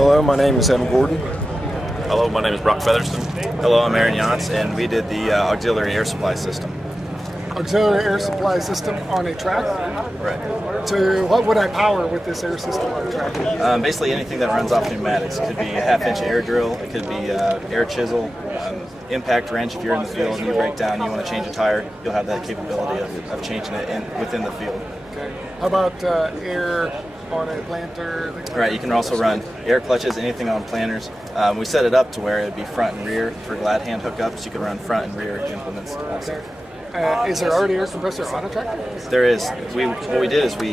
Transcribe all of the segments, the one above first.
Hello, my name is Evan Gordon. Hello, my name is Brock Featherston. Hello, I'm Aaron Yance, and we did the auxiliary air supply system. Auxiliary air supply system on a track? Right. So what would I power with this air system on a track? Basically anything that runs off pneumatics. It could be a half-inch air drill, it could be air chisel, impact wrench. If you're in the field and you break down and you want to change a tire, you'll have that capability of changing it within the field. Okay. How about air on a planter? Right, you can also run air clutches, anything on planters. We set it up to where it would be front and rear for glad hand hookups. You can run front and rear implements also. Is there already air compressor on a tractor? There is. What we did is we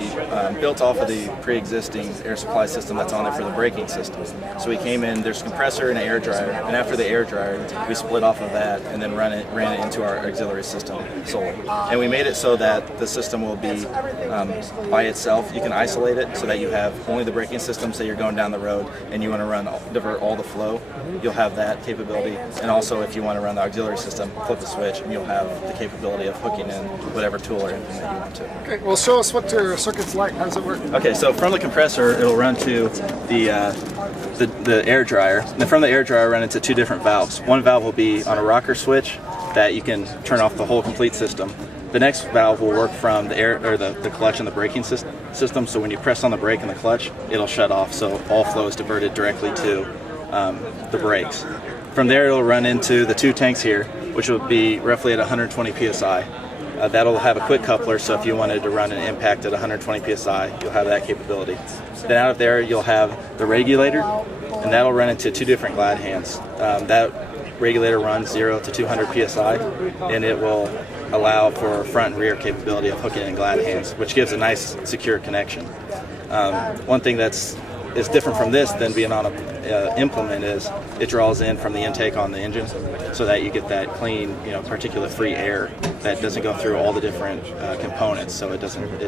built off of the pre-existing air supply system that's on there for the braking system. So we came in, there's a compressor and an air dryer, and after the air dryer, we split off of that and then ran it into our auxiliary system solely. And we made it so that the system will be by itself. You can isolate it so that you have only the braking system. Say you're going down the road and you want to divert all the flow, you'll have that capability. And also if you want to run the auxiliary system, flip the switch and you'll have the capability of hooking in whatever tool or implement you want to. Okay, well show us what your circuit's like. How does it work? Okay, so from the compressor, it'll run to the air dryer. And then from the air dryer, run into two different valves. One valve will be on a rocker switch that you can turn off the whole complete system. The next valve will work from the air or the clutch and the braking system. So when you press on the brake and the clutch, it'll shut off. So all flow is diverted directly to the brakes. From there, it'll run into the two tanks here, which will be roughly at 120 psi. That'll have a quick coupler, so if you wanted to run an impact at 120 psi, you'll have that capability. Then out of there, you'll have the regulator, and that'll run into two different glad hands. That regulator runs 0 to 200 psi, and it will allow for front and rear capability of hooking in glad hands, which gives a nice, secure connection. One thing that's different from this than being on an implement is it draws in from the intake on the engine so that you get that clean, particulate-free air that doesn't go through all the different components, so it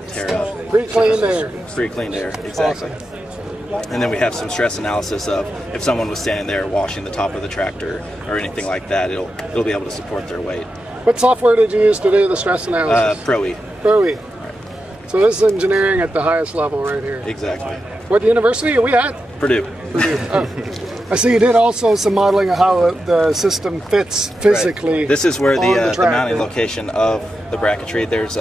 tear up. Pre-cleaned air. Pre-cleaned air, exactly. Awesome. And then we have some stress analysis of if someone was standing there washing the top of the tractor or anything like that, it'll be able to support their weight. What software did you use to do the stress analysis? Pro-E. Pro-E. So this is engineering at the highest level right here. Exactly. What university are we at? Purdue. Purdue. Oh. I see you did also some modeling of how the system fits physically. Right. This is where the mounting tractor. location of the bracketry. There's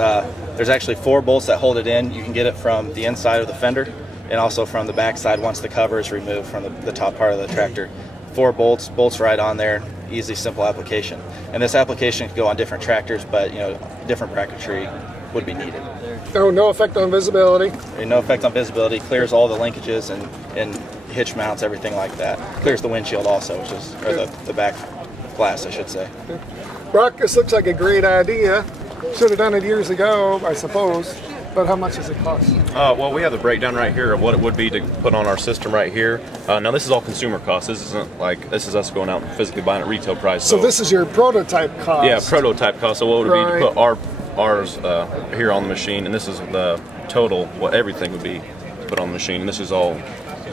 actually 4 bolts that hold it in. You can get it from the inside of the fender and also from the back side once the cover is removed from the top part of the tractor. 4 bolts right on there. Easy, simple application. And this application can go on different tractors, but different bracketry would be needed. Oh, no effect on visibility? No effect on visibility. Clears all the linkages and hitch mounts, everything like that. Clears the windshield also, or the back glass, I should say. Brock, this looks like a great idea. Should have done it years ago, I suppose. But how much does it cost? Well, we have the breakdown right here of what it would be to put on our system right here. Now, this is all consumer cost. This is us going out and physically buying at retail price. So this is your prototype cost? Yeah, prototype cost. So what would it be to put ours here on the machine, and this is the total, what everything would be to put on the machine. And this is all,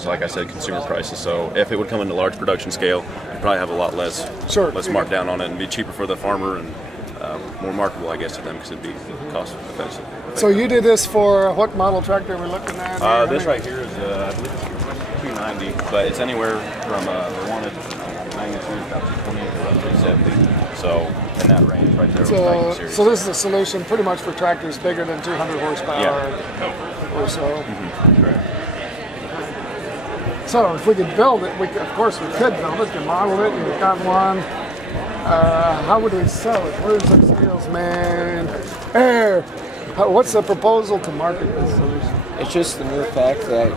like I said, consumer prices. So if it would come into large production scale, you'd probably have a lot less markdown on it and be cheaper for the farmer and more marketable, I guess, to them because it'd be cost effective. So you did this for what model tractor we're looking at? This right here is, I believe it's 290, but it's anywhere from the wanted magnitude about 220 to 370. So in that range right there. So this is a solution pretty much for tractors bigger than 200 horsepower or so. Mm-hmm. Correct. So if we could build it, of course we could build it, and model it, and we've got one. How would we sell it? Where's the salesman? Air. What's the proposal to market this solution? It's just the mere fact that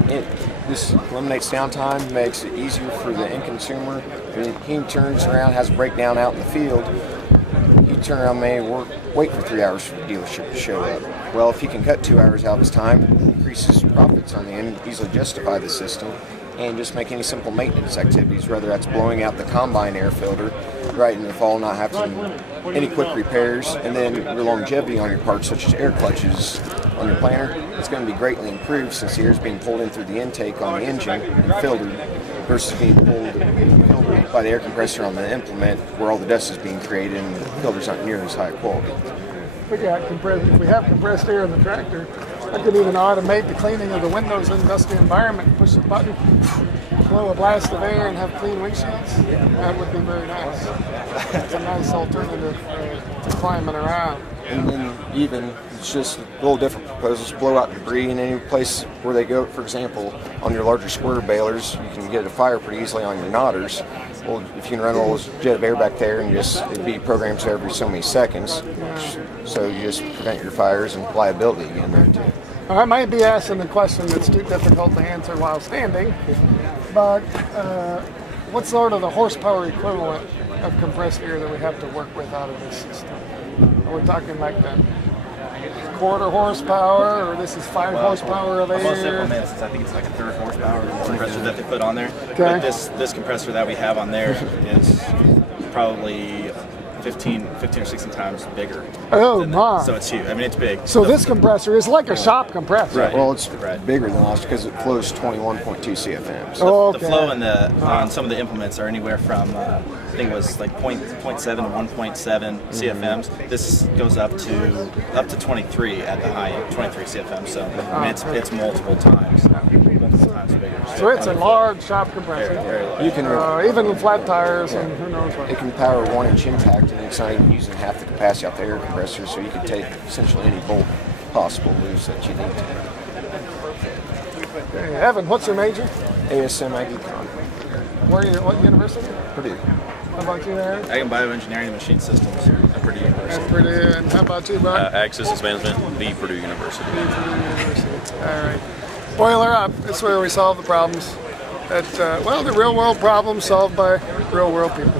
this eliminates downtime, makes it easier for the end consumer. When he turns around, has a breakdown out in the field, he turn around, may wait for 3 hours for the dealership to show up. Well, if he can cut 2 hours out of his time, increases profits on the end, easily justify the system, and just make any simple maintenance activities, whether that's blowing out the combine air filter right in the fall, not having any quick repairs, and then your longevity on your parts, such as air clutches on your planter, it's going to be greatly improved since the air is being pulled in through the intake on the engine and filtered versus being pulled by the air compressor on the implement where all the dust is being created and the filters aren't near as high quality. If we have compressed air in the tractor, I could even automate the cleaning of the windows in a dusty environment, push a button, blow a blast of air and have clean windshields, that would be very nice. It's a nice alternative to climbing around. And then even it's just a little different proposals. Blow out debris in any place where they go. For example, on your larger square balers, you can get a fire pretty easily on your knotters. Well, if you can run a little jet of air back there and just it'd be programmed so every so many seconds, so you just prevent your fires and liability again there too. I might be asking a question that's too difficult to answer while standing, but what's sort of the horsepower equivalent of compressed air that we have to work with out of this system? Are we talking like the quarter horsepower, or this is 5 horsepower of air? Most implements, I think it's like a third horsepower compressor that they put on there. Okay. But this compressor that we have on there is probably 15 or 16 times bigger. Oh than my! that. So it's huge. I mean, it's big. So this compressor is like a shop compressor. Right. Well, it's bigger than last because it flows 21.2 CFM. So Oh, The okay. flow on some of the implements are anywhere from I think it was like 0.7 to 1.7 CFMs. This goes up to 23 at the high end, 23 CFM. So I mean, it's multiple times bigger. So it's a large shop compressor. Very large. you can Even with flat tires and who knows what. it can power 1-inch impact, and it's not even using half the capacity out the air compressor, so you can take essentially any bolt possible loose that you need to. Hey, Evan, what's your major? ASM Agicon, What university? Purdue. How about you, Aaron? Ag and Bioengineering and Machine Systems at Purdue University. At Purdue. And how about you, Buck? Ag Systems Management, the Purdue University. Purdue University. All right. Boiler up. That's where we solve the problems. The real world problems solved by real world people.